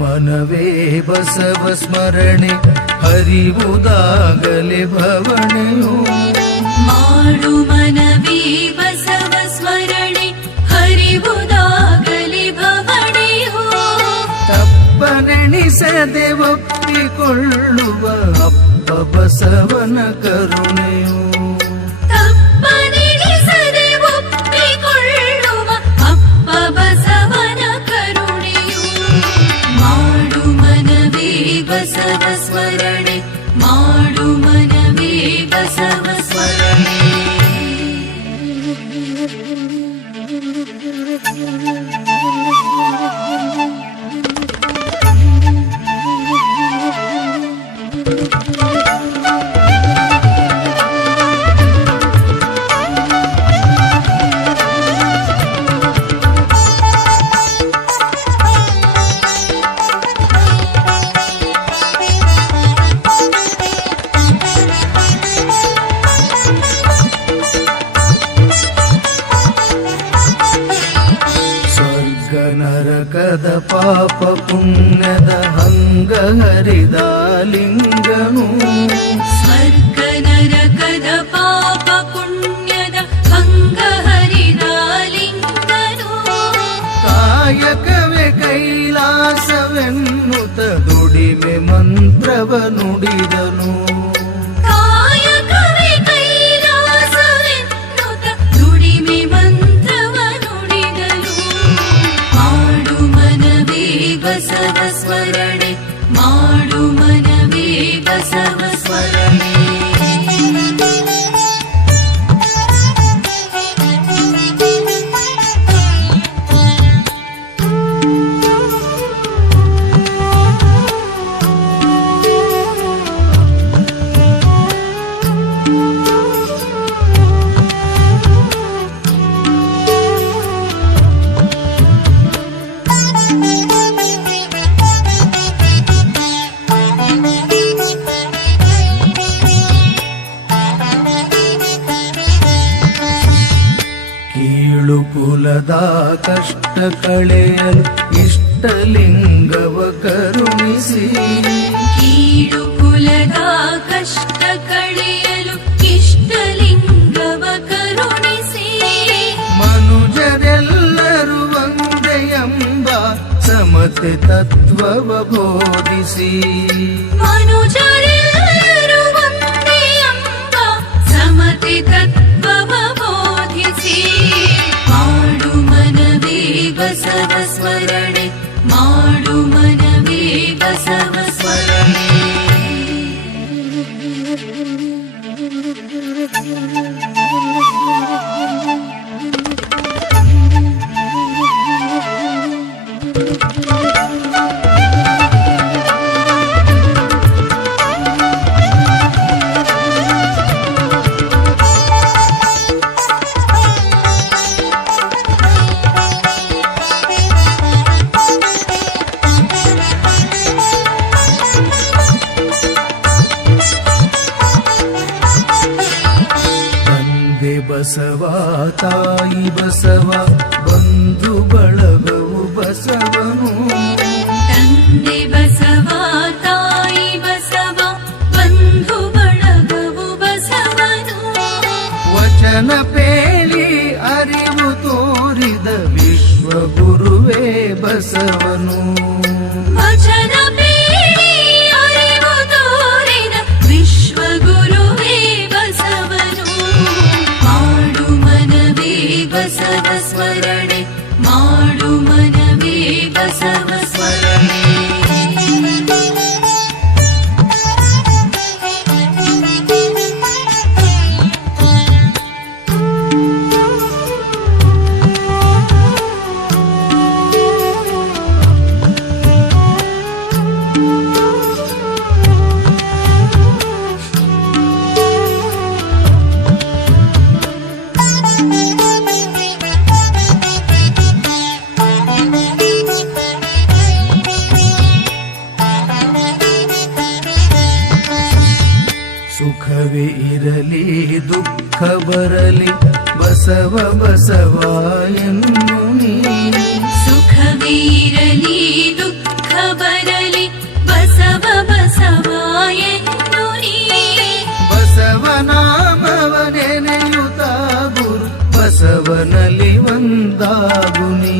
ಮನವೇ ಬಸವ ಸ್ಮರಣೆ ಹರಿವುದಾಗಲೇ ಭವಣೆಯು ಮಾಡು ಮನವೇ ಬಸವ ಸ್ಮರಣೆ ಹರಿವುದಾಗಲೇ ಭವಣೆಯು ತಪ್ಪನೆಣಿಸದೆ ಒಪ್ಪಿಕೊಳ್ಳುವ ಅಪ್ಪ ಬಸವನ ಕರುಣೆಯು ತಪ್ಪನೆಣಿಸದೆ ಒಪ್ಪಿಕೊಳ್ಳುವ ಅಪ್ಪ ಬಸವನ ಕರುಣೆಯು ಮಾಡು ಮನವೇ ಬಸವ ಸ್ಮರಣೆ ಮಾಡು ಮನವೇ ಬಸವ ಸ್ಮರಣೆ ನರಕದ ಪಾಪ ಪುಣ್ಯದ ಹಂಗ ಹರಿದ ಲಿಂಗನು ಸ್ವರ್ಗ ನರಕದ ಪಾಪ ಪುಣ್ಯದ ಹಂಗ ಹರಿದ ಲಿಂಗನು ಕಾಯಕವೇ ಕೈಲಾಸವೆನ್ನುತ್ತ ದುಡಿಮೆ ಮಂತ್ರವ ನುಡಿದನು ಕಾಯಕವೇ ಕೈಲಾಸವೆನ್ನುತ್ತ ದುಡಿಮೆ ಮಂತ್ರವ ನುಡಿದನು ಮಾಡು ಮನವೇ ಬಸವ ಸ್ಮರಣೆ ಮಾಡು ಮನವೇ ಬಸವ ಸ್ಮರಣೆ ಕುಲದ ಕಷ್ಟ ಕಳೆಯಲು ಇಷ್ಟಲಿಂಗವ ಕರುಣಿಸಿ ಕೀಳು ಕುಲದ ಕಷ್ಟ ಕಳೆಯಲು ಇಷ್ಟಲಿಂಗವ ಕರುಣಿಸಿ ಮನುಜರೆಲ್ಲರೂ ಒಂದೇ ಎಂಬ ಸಮತೆ ತತ್ವವ ಬೋಧಿಸಿ ಮನುಜರೆಲ್ಲರೂ ಒಂದೇ ಎಂಬ ಸಮತೆ ತತ್ವವ ಬೋಧಿಸಿ ಮಾಡು ಮನವೇ ಬಸವ ಸ್ಮರಣೆ ಮಾಡು ಮನವೇ ಬಸವ ಸ್ಮರಣೆ ಬಸವ ತಾಯಿ ಬಸವ ಬಂಧು ಬಳಗವು ಬಸವನು ತಂದೆ ಬಸವ ತಾಯಿ ಬಸವ ಬಂಧು ಬಳಗವು ಬಸವನು ವಚನ ಪೇಳಿ ಅರಿವು ತೋರಿದ ವಿಶ್ವಗುರುವೇ ಬಸವನು ವಚನ ಪೇಳಿ ಅರಿವು ತೋರಿದ ವಿಶ್ವಗುರುವೇ ಬಸವನು ಮಾಡು ಮನವೇ ಬಸವ ಸ್ಮರಣೆ ಮಾಡು ಮನವೇ ಬಸವ ಸ್ಮರಣೆ ಬರಲಿ ಬಸವ ಬಸವ ಎನ್ನು ನೀ ಸುಖವಿರಲಿ ದುಃಖ ಬರಲಿ ಬಸವ ಬಸವ ಎನ್ನು ನೀ ಬಸವನಾಮವ ನೆನೆಯುತ್ತ ಗುರು ಬಸವನಲ್ಲಿ ಒಂದಾಗು ನೀ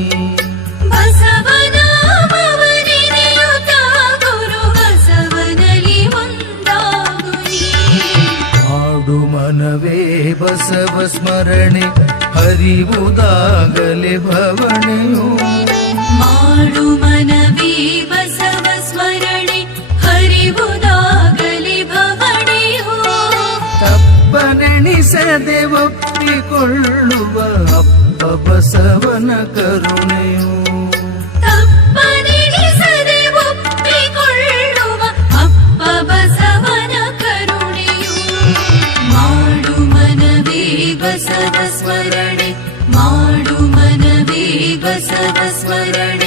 ಬಸವನಾಮವ ನೆನೆಯುತ್ತ ಗುರು ಬಸವನಲ್ಲಿ ಒಂದಾಗು ನೀ ಹಾಡು ಮನವೇ ಬಸವ ಸ್ಮರಣೆ ಹರಿವುದಾಗಲೇ ಭವಣೆಯು ಮಾಡು ಮನವೇ ಬಸವ ಸ್ಮರಣೆ ಹರಿವುದಾಗಲಿ ಭವಣೆಯು ತಪ್ಪನೆಣಿಸದೆ ಒಪ್ಪಿಕೊಳ್ಳುವ ಅಪ್ಪ ಬಸವನ ಕರುಣೆಯು ತಪ್ಪನೆಣಿಸದೆ ಒಪ್ಪಿಕೊಳ್ಳುವ ಅಪ್ಪ ಬಸವನ ಕರುಣೆಯು ಮಾಡು ಮನವೇ ಬಸವ ಸ್ಮರಣೆ ಮಾಡು ಮನವೇ ಬಸವ ಸ್ಮರಣೆ